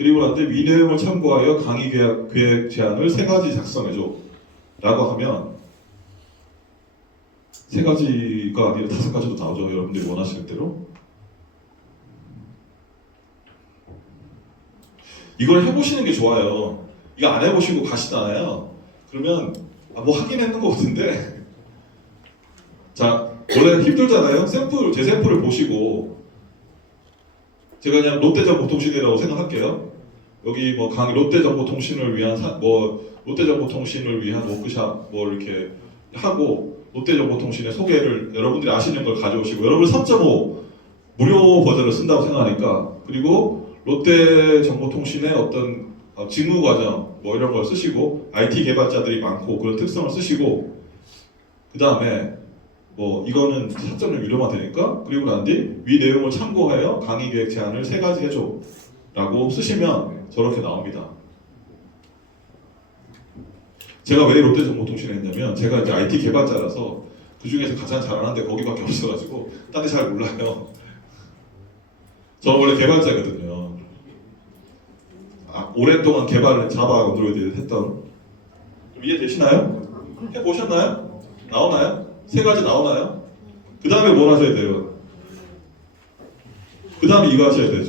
그리고 나한테 위 내용을 참고하여 강의 계약, 계획 제안을 세 가지 작성해줘. 라고 하면 세 가지가 아니라 다섯 가지도 나오죠. 여러분들이 원하시는 대로. 이걸 해보시는 게 좋아요. 이거 안 해보시고 가시잖아요. 그러면 아, 뭐 하긴 했는 것 같은데 자 원래 힘들잖아요. 샘플 제 샘플을 보시고 제가 그냥 롯데정보통신이라고 생각할게요. 여기 뭐 강의 롯데정보통신을 위한 사, 뭐 롯데정보통신을 위한 워크샵 뭐 이렇게 하고 롯데정보통신의 소개를 여러분들이 아시는 걸 가져오시고 여러분 3.5 무료 버전을 쓴다고 생각하니까 그리고 롯데정보통신의 어떤 어, 직무 과정 뭐 이런 걸 쓰시고 IT 개발자들이 많고 그런 특성을 쓰시고 그 다음에 뭐 이거는 4.0 유료화 되니까 그리고 난 뒤 위 내용을 참고하여 강의 계획 제안을 세 가지 해줘 라고 쓰시면 저렇게 나옵니다. 제가 왜 롯데 정보통신을 했냐면 제가 이제 IT 개발자라서 그 중에서 가장 잘하는데 거기밖에 없어가지고 딴 데 잘 몰라요. 저는 원래 개발자거든요. 아, 오랫동안 개발을 자바 안드로이드 했던 좀 이해되시나요? 해보셨나요? 나오나요? 세 가지 나오나요? 그 다음에 뭘 하셔야 돼요? 그 다음에 이거 하셔야 되죠.